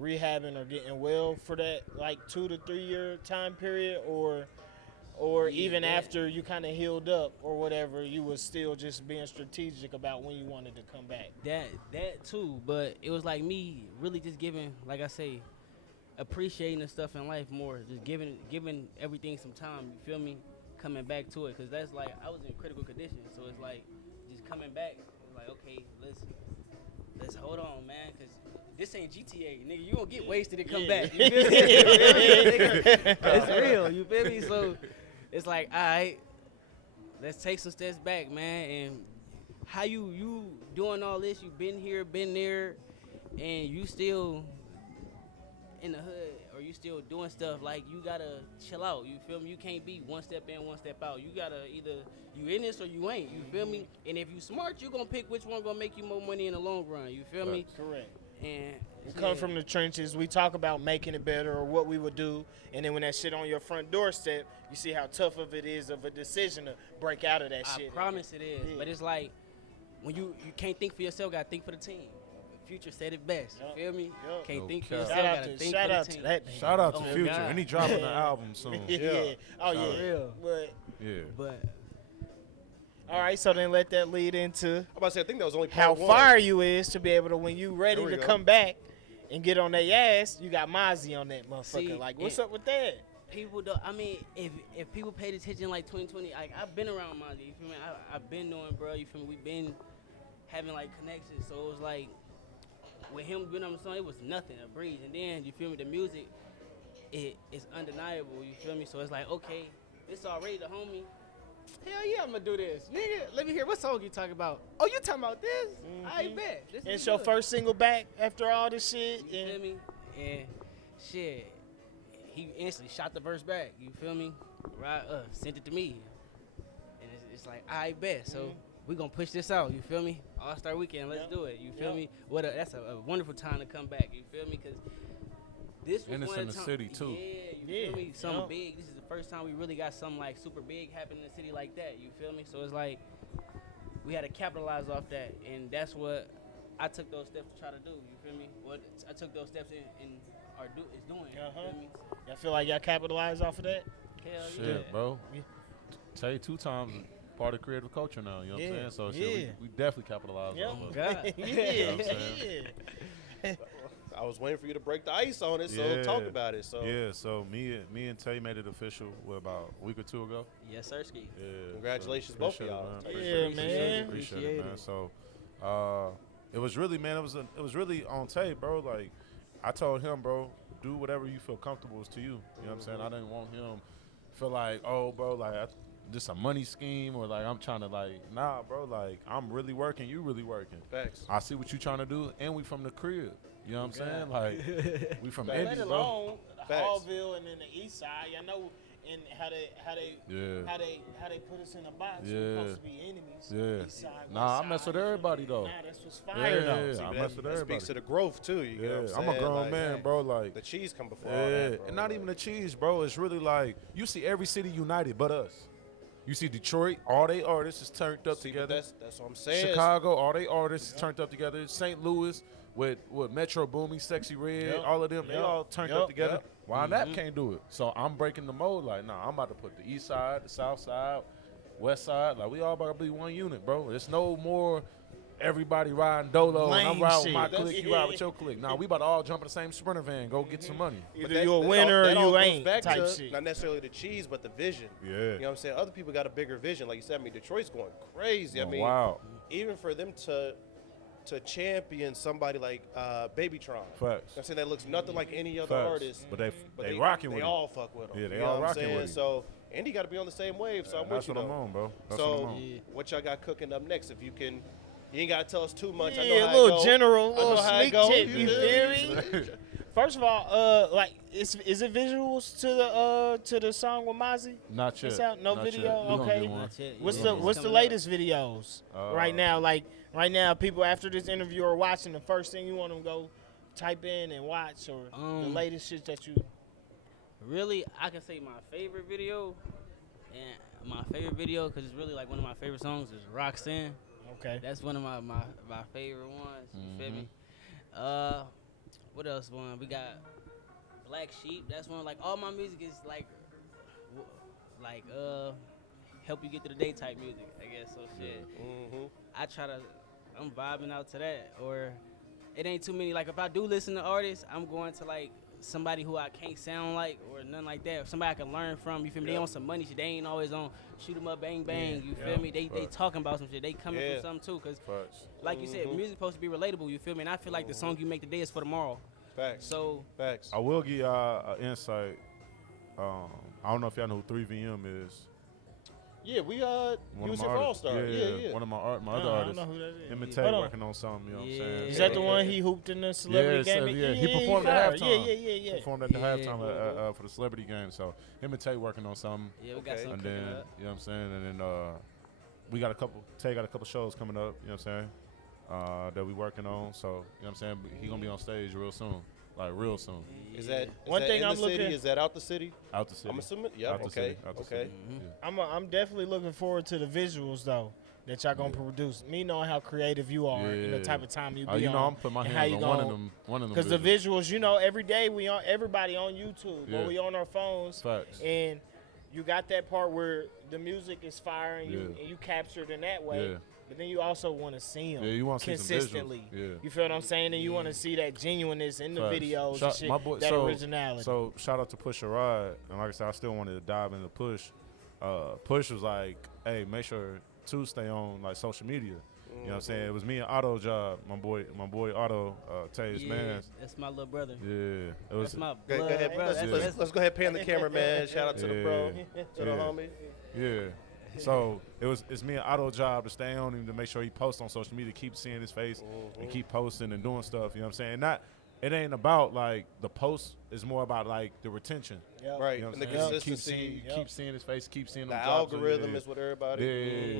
rehabbing or getting well for that like 2 to 3 year time period, or even after you kind of healed up or whatever, you was still just being strategic about when you wanted to come back? That too, but it was like me really just giving, like I say, appreciating the stuff in life more, just giving everything some time, you feel me, coming back to it, because that's like, I was in critical condition, so it's like, just coming back, like, okay, let's hold on, man, because this ain't GTA, nigga. You gonna get wasted and come back. You feel me? It's real. You feel me? So it's like, all right, let's take some steps back, man. And how you doing all this? You been here, been there, and you still in the hood, or you still doing stuff. Like, you gotta chill out. You feel me? You can't be one step in, one step out. You gotta either you in this or you ain't. You feel me? And if you smart, you gonna pick which one gonna make you more money in the long run. You feel me? Correct. And we come from the trenches. We talk about making it better or what we would do, and then when that shit on your front doorstep, you see how tough of it is of a decision to break out of that shit. I promise it is, but it's like when you can't think for yourself, gotta think for the team. Future said it best. You feel me? Can't think for yourself, gotta think for the team. Shout out to Oh, Future, God. and he dropping the album soon. Yeah. Oh yeah. Real. But all right, so then let that lead into I'm about to say, I think that was only how part one. fire you is to be able to, when you ready There we to go. come back and get on their ass, you got Mozzy on that motherfucker. See, Like, what's up with that? people don't. I mean, if people paid attention like 2020, like I've been around Mondo. You feel me? I've been knowing, bro. You feel me? We've been having like connections. So it was like with him being on the song, it was nothing, a breeze. And then you feel me? The music, it's undeniable. You feel me? So it's like, okay, it's already the homie. Hell yeah, I'm gonna do this, nigga. Let me hear what song you talking about. Oh, you talking about this? I bet. This It's is your good. first single back after all this shit. You feel me? And shit, he instantly shot the verse back. You feel me? Right, sent it to me. it's like, I bet. So we gonna push this out. You feel me? All-Star Weekend, let's do it. You feel me? That's a wonderful time to come back. You feel me? Because this was And it's one in of the time, city too. Yeah, you feel me? Something big. This is the first time we really got something like super big happen in the city like that. You feel me? So it's like we had to capitalize off that, and that's what I took those steps to try to do. You feel me? What I took those steps in is doing. You feel me? Y'all feel like y'all capitalize off of that? Hell Shit, yeah, bro. Tay 2 times part of creative culture now. You know what I'm saying? So shit, we definitely capitalize Yep. on it. God. You know what I'm saying? I was waiting for you to break the ice on it, so talk about it. So yeah, so me and Tay made it official about a week or two ago. Yes, sir, Ski. Yeah, Congratulations, so both of y'all. Appreciate it, man. So it was really, man, it was really on Tay, bro. Like I told him, bro, do whatever you feel comfortable is to you. You know what I'm saying? I didn't want him feel like, oh, bro, like this a money scheme or like I'm trying to like, nah, bro, like I'm really working, you really working. Facts. I see what you trying to do, and we from the crib. You know what I'm saying? Like we from Let Indy, bro. alone Facts. Hallville and then the East Side. Y'all know and how they put us in a box. We're supposed to be enemies. Yeah. East side, Nah, west I mess side, with you feel everybody me? though. Nah, that's what's fire Yeah, though. See, I that- mess with that everybody. speaks to the growth too. You know what I'm I'm a saying? grown Like, man, bro. Like the cheese come before all that, bro. and not even the cheese, bro. It's really like you see every city united but us. You see Detroit, all they artists is turned up See, but together. that's what I'm saying. Chicago, all they artists is turned up together. St. Louis with Metro Boomin, Sexy Red, all of them, they all turned up together. Why that can't do it? So I'm breaking the mold. Like, nah, I'm about to put the East Side, the South Side, West Side. Like, we all about to be one unit, bro. It's no more everybody riding dolo and I'm Lame riding with my shit. clique, you ride with your clique. Nah, we about to all jump in the same Sprinter van, go get some money. But Either you a winner that or all you goes ain't back type to shit. Not necessarily the cheese, but the vision. Yeah. You know what I'm saying? Other people got a bigger vision. Like you said, I mean, Detroit's going crazy. I mean, Wow. even for them to champion somebody like Babytron. Facts. I'm saying that looks nothing like any other Facts. artist. But they rocking with They him. all fuck with him. Yeah, they you know all what I'm rocking saying? with him. So Andy got to be on the same wave. So I'm That's with you what I'm though. on, bro. That's what I'm on. What y'all got cooking up next? If you can, you ain't gotta tell us too much. I know Yeah, how a little it go. general, I know little how it sneak go. tip. You feel me? First of all, like, is it visuals to the song with Mozzy? Not yet. It's out, no Not video. yet. We gonna Okay. get one. Not yet. What's Yeah, the it's what's the coming latest videos right now? Like right now, people after this interview are watching. The first thing you want them to go type in and watch, or the latest shit that you. Really, I can say my favorite video, and my favorite video because it's really like one of my favorite songs is Roxanne. Okay. That's one of my favorite ones. You feel me? What else? One we got Black Sheep. That's one. Like all my music is like help you get through the day type music. I guess so. Shit. I try to. I'm vibing out to that, or it ain't too many. Like if I do listen to artists, I'm going to like somebody who I can't sound like or nothing like that. Somebody I can learn from. You feel me? They on some money shit. They ain't always on shoot 'em up, bang bang. You feel me? They talking about some shit. They coming from something too. Cause like you said, music supposed to be relatable. You feel me? And I feel like the song you make today is for tomorrow. Facts. So Facts. I will give y'all an insight. I don't know if y'all know who 3VM is. Yeah, we One he was of here my for All artists. Star. Yeah. One of my other I don't artists. know who that is. Him and Yeah. Tay Hold on. working on something. You know what I'm Yeah. saying? Is that the one he hooped in the celebrity Yeah, game? so, yeah. He performed at fire. halftime. Yeah. Performed at the Yeah. halftime for the celebrity game. So him and Tay working on something. yeah, we got Okay. some And cooking then, up. you know what I'm saying? And then we got Tay got a couple shows coming up, you know what I'm saying? That we working on. So, you know what I'm saying? He gonna be on stage real soon. Like real soon. Is that One that thing in I'm the city? looking- Is that out the city? Out the city. I'm assuming. Yeah. Out the Okay. city. Out the Okay. city. Yeah. I'm definitely looking forward to the visuals though that y'all gonna produce. Me knowing how creative you are and the type of time you be you know, on. I'm putting my and how hands you on gonna- one of them. Because the visuals, you know, every day everybody on YouTube or Yeah. we on our phones, Facts. and you got that part where the music is fire and you captured in that way. Yeah. But then you also want to see them Yeah, you wanna see some visuals. consistently. Yeah. You feel what I'm saying? And you want to see that genuineness in the Facts. videos Shout- and shit, my boy- that so- originality. So shout out to Push a Ride, and like I said, I still wanted to dive into Push. Push was like, hey, make sure to stay on like social media. You know what I'm saying? It was me and Otto job, my boy Otto, Tay2xs, Yeah, man. that's my little brother. Yeah, it was. That's my Go blood ahead. brother. Let's go ahead and pan the camera, man. Shout out to the bro, to the Yeah. homie. Yeah. So it's me and Otto job to stay on him to make sure he posts on social media, keep seeing his face, and keep posting and doing stuff. You know what I'm saying? it ain't about like the post. It's more about like the retention. Yep. Right. You know what And the I'm saying? consistency. Keep seeing his face, keep seeing The them drops, so algorithm is what everybody.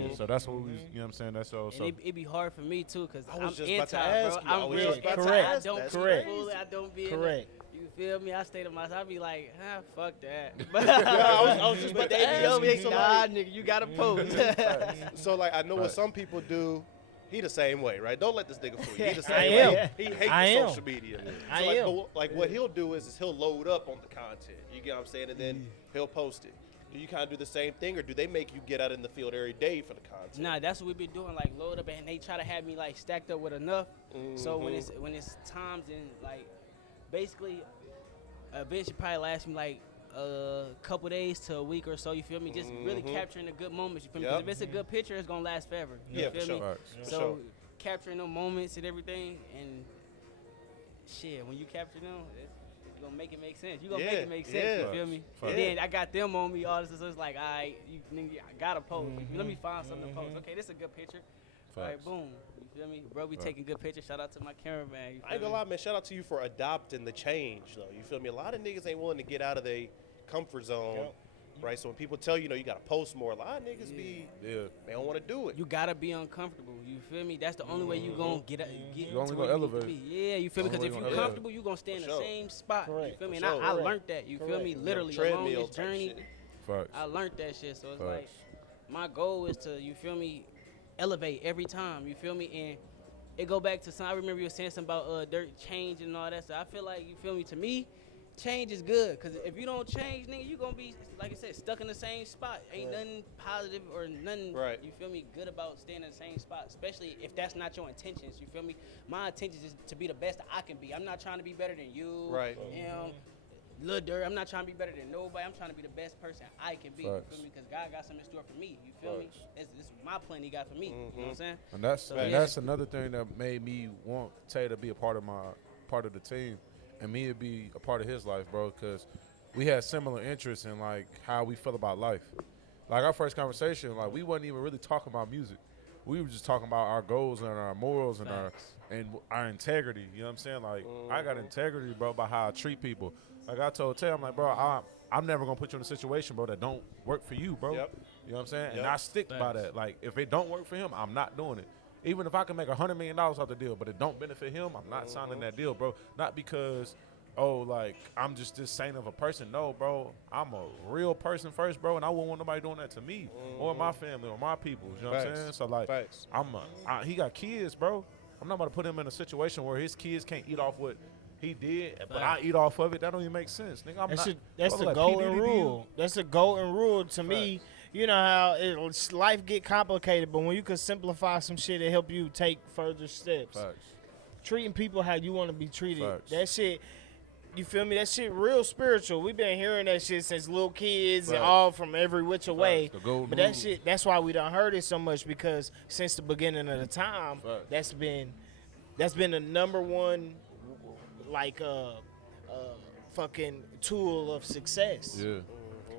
Yeah. So that's what we, you know what I'm saying? That's all. So And it be hard for me too, cause I I'm was just about to anti, ask bro. you. I I'm was real just about to anti. Correct. I don't That's be correct. fool. I don't be in Correct. You feel me? I stay to myself. I be like, fuck that. I was just but about to they be ask over you. here, So, nah, like, nigga, you gotta post. So like I know what Right. some people do. He the same way, right? Don't let this nigga fool you. He the I same am. way. He hates I am. social media. I So like, am. like what he'll do is he'll load up on the content. You get what I'm saying? And then he'll post it. Do you kind of do the same thing, or do they make you get out in the field every day for the content? Nah, that's what we been doing, like load up, and they try to have me like stacked up with enough. So when it's times and like basically, eventually probably last me like a couple days to a week or so. You feel me? Just really capturing the good moments. You feel me? 'Cause Yep. if it's a good picture, it's gonna last forever. You Yeah, feel for sure. me? Facts. For So sure. capturing them moments and everything, and shit, when you capture them, it's gonna make it make sense. You gonna make Yeah, it make sense. yeah. You feel me? Facts. And then I got them on me all this, so it's like, alright, you nigga, I gotta post. Let me find something to post. Okay, this is a good picture. Alright, Facts. boom. You feel me? Bro, we taking good pictures. Shout out to my cameraman. You I ain't feel gonna me? lie, man. Shout out to you for adopting the change, though. You feel me? A lot of niggas ain't willing to get out of their comfort zone, right? So when people tell you, you gotta post more, a lot of niggas be, Yeah. they don't want to do it. You gotta be uncomfortable. You feel me? That's the only way you gonna get You to only where gonna you need to elevate. be. Yeah, you feel me? Only Because way if you you're gonna comfortable, you gonna stay in For the sure. same spot. You Correct. feel me? For And I sure. learned that. You feel Correct. me? Literally Treadmill along this type journey. shit. Facts. I learned that shit. So it's Facts. like my goal is to, you feel me, elevate every time. You feel me? And it go back to some. I remember you were saying something about dirt change and all that. So I feel like, you feel me? To me, change is good. Cause if you don't change, nigga, you gonna be, like I said, stuck in the same spot. Ain't nothing positive or nothing. Right. You feel me? Good about staying in the same spot, especially if that's not your intentions. You feel me? My intentions is to be the best I can be. I'm not trying to be better than you. Right. You know, Lil Durk, I'm not trying to be better than nobody. I'm trying to be the best person I can be. You Facts. feel me? Because God got something in store for me. You feel me? This is my plan He got for me. You know what I'm saying? And that's So, and yeah. that's another thing that made me want Tay to be a part of the team, and me to be a part of his life, bro. Because we had similar interests in like how we feel about life. Like our first conversation, like we wasn't even really talking about music. We were just talking about our goals and our morals and our integrity. You know what I'm saying? Like I got integrity, bro, about how I treat people. Like I told Tay, I'm like, bro, I'm never gonna put you in a situation, bro, that don't work for you, bro. Yep. You know what I'm saying? And Yep. I stick by that. Like if it don't work for him, I'm not doing it. Even if I can make $100 million off the deal, but it don't benefit him, I'm not signing that deal, bro. Not because, like I'm just this saint of a person. No, bro. I'm a real person first, bro, and I wouldn't want nobody doing that to me or my family or my people. You know what I'm Facts. saying? So like, Facts. he got kids, bro. I'm not about to put him in a situation where his kids can't eat off what he did, but I eat off of it. That don't even make sense, nigga. That's the golden rule. That's the golden rule to me. You know how life get complicated, but when you can simplify some shit, it help you take further steps. Facts. Treating people how you want to be treated. Facts. That shit, you feel me? That shit real spiritual. We've been hearing that shit since little kids and Facts. all from every which way. The golden But that rule. shit, that's why we done heard it so much, because since the beginning of the time, Facts. that's been the number one like fucking tool of success. Yeah.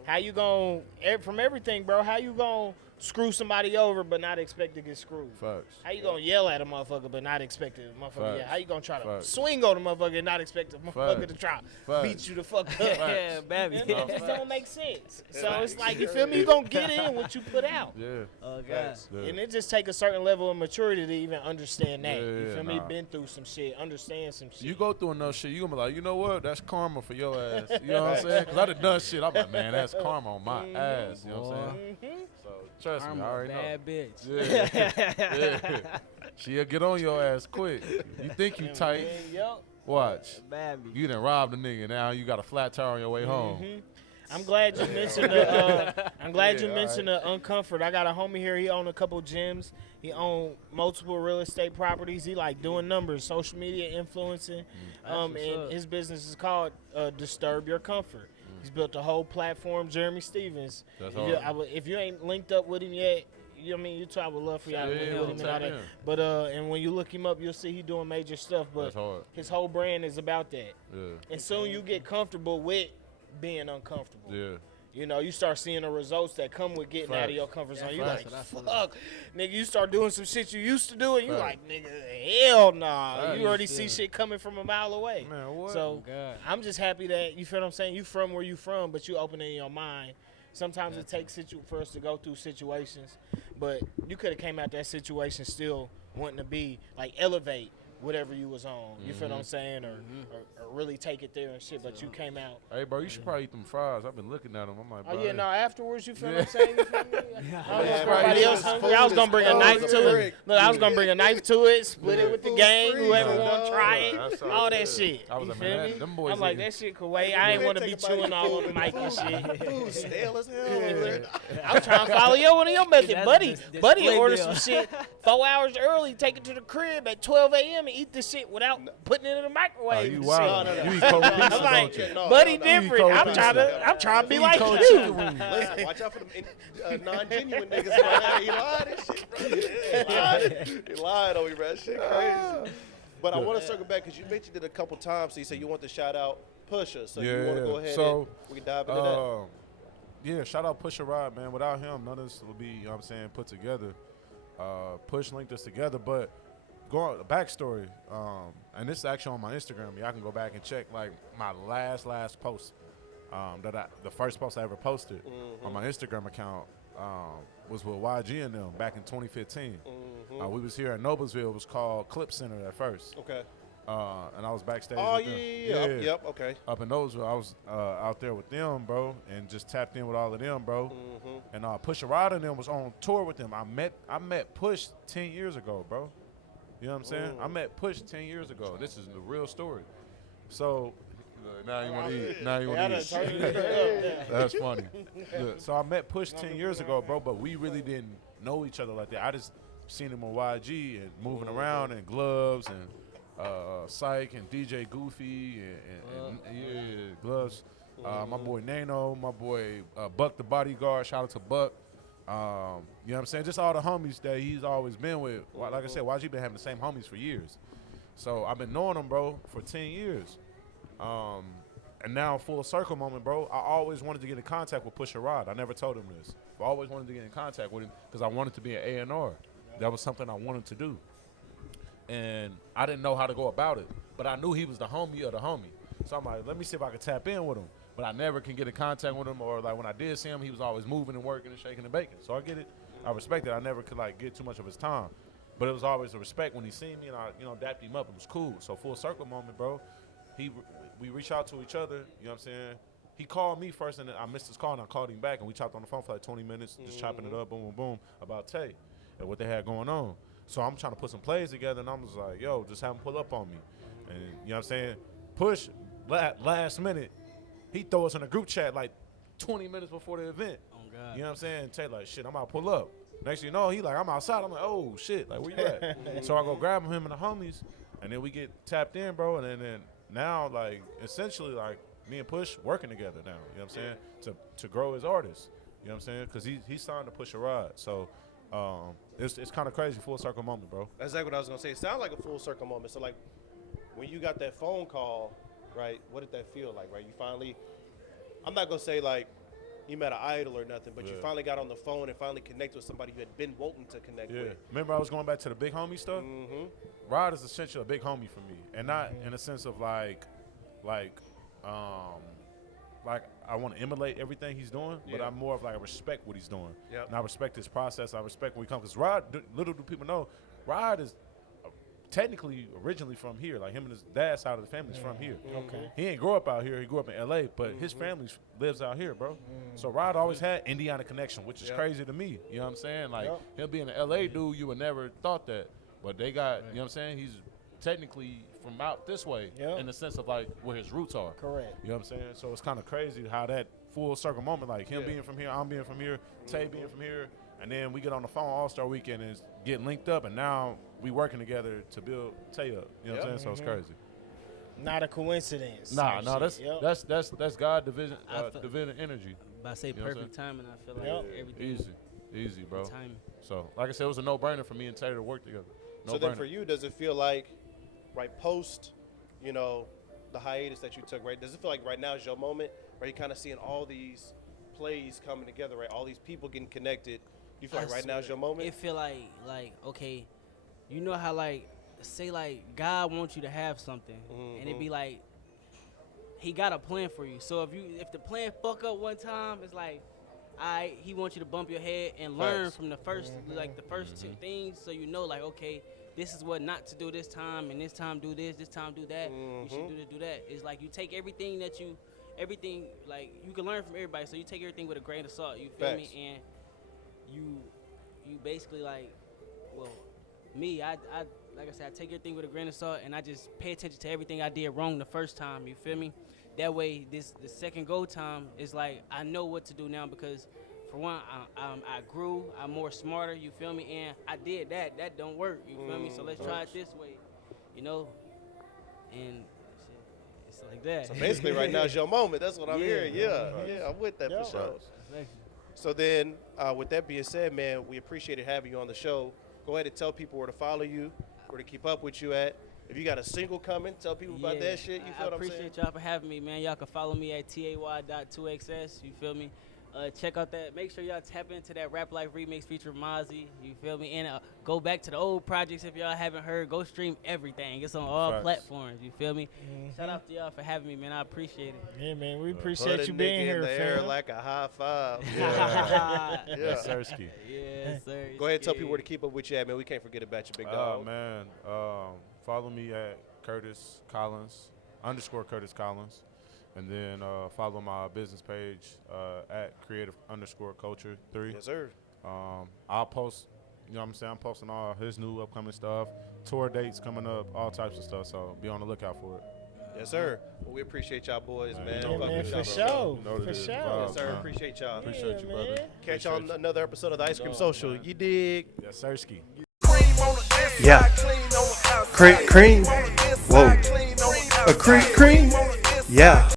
How you gon' from everything, bro? How you gon' screw somebody over but not expect to get screwed? Facts. How you gonna yell at a motherfucker but not expect a motherfucker? Yeah. Facts. How you gonna try to Facts. swing on a motherfucker and not expect a motherfucker Facts. to try Facts. beat you the fuck up? Yeah, baby. It just don't make sense. So it's like, you feel me? You gonna get in what you put out. Yeah. Oh God. Facts. Yeah. And it just take a certain level of maturity to even understand that. Yeah, You feel me? nah. Been through some shit, understand some shit. You go through enough shit, you gonna be like, you know what? That's karma for your ass. You know what I'm saying? Because I done done shit. I'm like, man, that's karma on my ass. You know what I'm saying? So trust me, I I'm a already know. bad bitch. Yeah. Yeah. She'll get on your ass quick. You think you tight? Yup. Watch. Baby. You done robbed a nigga. Now you got a flat tire on your way home. I'm glad you mentioned the. I'm glad you Yeah, mentioned the uncomfort. I got a homie here. He own a couple gyms. He own multiple real estate properties. He like doing numbers, social media influencing. what's And up. his business is called Disturb Your Comfort. He's built a whole platform. Jeremy Stevens. That's If you ain't linked up with him yet, you know what I mean, I would love for y'all to Yeah, link yeah, with him and all tap that. in. But and when you look him up, you'll see he doing major stuff. But That's hard. his whole brand is about that. Yeah. And soon you get comfortable with being uncomfortable. Yeah. You know, you start seeing the results that come with getting out of your comfort zone. You like, Facts. fuck, nigga, you start doing some shit you used to do, and you Facts. like, nigga, hell nah. Facts. You already see shit coming from a mile away. Man, what? So God. I'm just happy that, you feel what I'm saying? You from where you from, but you open it in your mind. Sometimes it takes for us to go through situations, but you could have came out that situation still wanting to be, like, elevate whatever you was on. You feel what I'm saying? Or really take it there and shit, but you came out. Hey, bro, you should probably eat them fries. I've been looking at them. I'm like, bro. Oh, yeah, no, afterwards, you feel what I'm saying? You feel me? I was Yeah, everybody else hungry. I was going to bring a knife to it. Look, I was going to bring a knife to it, split it with the gang, whoever want to try it, That's all all that good. shit. I was You like, feel man, me? them boys I'm like, eating- that shit could wait. I ain't want to be chewing all on the mic and shit. Food stale as hell. I'm trying to follow one of your methods. That's Buddy the ordered display some bill. shit 4 hours early, take it to the crib at 12 a.m. and eat the shit without putting it in the Oh, microwave. you and wild. shit. You eat cold pieces, I'm like, don't you? No, Buddy no, no. different. cold I'm pizza. trying to be You like cold you. chicken wings. Listen, watch out for them non-genuine niggas. Man. He lied and shit, bro. He lied on me, bro. That shit crazy. But I want to circle back because you mentioned it a couple times. So you said you want to shout out Pusha. So you want to go ahead So, and we can dive into that. Yeah, shout out Pusha Rod, man. Without him, none of this would be, you know what I'm saying, put together. Push linked us together, but going backstory, and this is actually on my Instagram. Y'all can go back and check like my last post. The first post I ever posted on my Instagram account was with YG and them back in 2015. We was here at Noblesville. It was called Clip Center at first. Okay. And I was backstage. Oh, with them. yeah. Yep, okay. Up in Noblesville, I was out there with them, bro, and just tapped in with all of them, bro. And Pusha Rod and them was on tour with them. I met Push 10 years ago, bro. You know what I'm saying? I met Push 10 years ago. This is the real story. So now you want to eat. Now you want to eat. That's funny. Yeah, so I met Push 10 years ago, bro, but we really didn't know each other like that. I just seen him on YG and moving around in gloves and Psych and DJ Goofy and gloves. My boy Nano, my boy Buck the Bodyguard. Shout out to Buck. You know what I'm saying? Just all the homies that he's always been with. Like I said, YG been having the same homies for years. So I've been knowing him, bro, for 10 years. And now, full circle moment, bro, I always wanted to get in contact with Pusha Rod. I never told him this. I always wanted to get in contact with him because I wanted to be an A&R. That was something I wanted to do. And I didn't know how to go about it. But I knew he was the homie of the homie. So I'm like, let me see if I can tap in with him. But I never can get in contact with him, or like when I did see him, he was always moving and working and shaking and baking. So I get it. I respect it. I never could like get too much of his time. But it was always a respect when he seen me and I, dapped him up. It was cool. So full circle moment, bro. We reached out to each other, you know what I'm saying? He called me first and then I missed his call and I called him back and we chopped on the phone for like 20 minutes, just chopping it up, boom, boom, boom, about Tay and what they had going on. So I'm trying to put some plays together and I'm just like, yo, just have him pull up on me. And you know what I'm saying? Push, last minute, he throw us in a group chat like 20 minutes before the event. Oh, God. You know what I'm saying? Tay like, shit, I'm about to pull up. Next thing you know, he like, I'm outside. I'm like, oh, shit, like, where you at? So I go grab him and the homies, and then we get tapped in, bro. And then now, like, essentially, like, me and Push working together now, you know what I'm saying? To grow as artists, you know what I'm saying? Because he's starting to push a ride. So it's kind of crazy, full circle moment, bro. That's exactly what I was going to say. It sounded like a full circle moment. So, like, when you got that phone call, right, what did that feel like, right? You finally, I'm not going to say, like, you met an idol or nothing, but you finally got on the phone and finally connected with somebody you had been wanting to connect with. Remember I was going back to the big homie stuff? Rod is essentially a big homie for me. And not in a sense of like I want to emulate everything he's doing, but I'm more of like I respect what he's doing. Yep. And I respect his process. I respect where he comes. Because Rod, little do people know, Rod is technically originally from here. Like him and his dad's side of the family is from here. Okay. He ain't grow up out here. He grew up in L.A., but his family lives out here, bro. So Rod always had Indiana connection, which is crazy to me. You know what I'm saying? Like him being an L.A. dude, you would never thought that. But they got, you know what I'm saying? He's technically from out this way in the sense of like where his roots are. Correct. You know what I'm saying? So it's kind of crazy how that full circle moment, like him being from here, I'm being from here, Tay being from here, and then we get on the phone All-Star Weekend and get linked up, and now we working together to build Tay up. You know what I'm saying? So it's crazy. Not a coincidence. Nah, Type shit. that's God division energy. But I say You know what I'm perfect timing. I feel like everything. Easy, bro. Timing. So like I said, it was a no-brainer for me and Tay to work together. So then for you, does it feel like, right, post, the hiatus that you took, right, does it feel like right now is your moment, where you're kind of seeing all these plays coming together, right? All these people getting connected. You feel I like right now is your swear, moment? It feel like okay, you know how like say like God wants you to have something, and it be like He got a plan for you. So if the plan fuck up one time, it's like, He wants you to bump your head and learn Facts. from the first like the first two things, so you know like okay, this is what not to do this time, and this time do this time do that. You should do this, do that. It's like you take everything like you can learn from everybody. So you take everything with a grain of salt. You feel Facts. me? And you basically like, well, me, I like I said, I take everything with a grain of salt, and I just pay attention to everything I did wrong the first time. You feel me? That way, the second go time is like I know what to do now because, for one, I grew, I'm more smarter. You feel me? And I did that. That don't work. You feel me? So let's try it this way. You know, and shit, it's like that. So basically, right now is your moment. That's what I'm Yeah. hearing. Yeah, I'm with that Yeah. for sure. Exactly. So then, with that being said, man, we appreciated having you on the show. Go ahead and tell people where to follow you, where to keep up with you at. If you got a single coming, tell people about that shit. You feel what I'm saying? I appreciate y'all for having me, man. Y'all can follow me at Tay2xs. You feel me? Check out that. Make sure y'all tap into that Rap Life remix featuring Mozzy. You feel me? And go back to the old projects if y'all haven't heard. Go stream everything. It's on all Facts. platforms. You feel me? Shout out to y'all for having me, man. I appreciate it. Yeah, man, we Put appreciate a you nigga being in here, the air fam. like a high five. Yeah. Yeah. Sersky. Yes, sir. Go ahead and tell people where to keep up with you at, man. We can't forget about you, big dog. Man, follow me at Curtis Collins _Curtis Collins, and then follow my business page at creative_culture3. Yes, sir. I'll post, you know what I'm saying? I'm posting all his new upcoming stuff, tour dates coming up, all types of stuff. So be on the lookout for it. Yes, sir. Well, we appreciate y'all boys, man. Yeah, Fuck man, with y'all, for bro. sure. Know what it For is. sure. Vibes, Yes, sir. man. Appreciate y'all. Appreciate you, brother. man. Catch you on Appreciate another episode of the Ice Cream Dog, Social. man. You dig? you. Yes, Sersky. Yeah. Cream. Whoa. A cream. Yeah.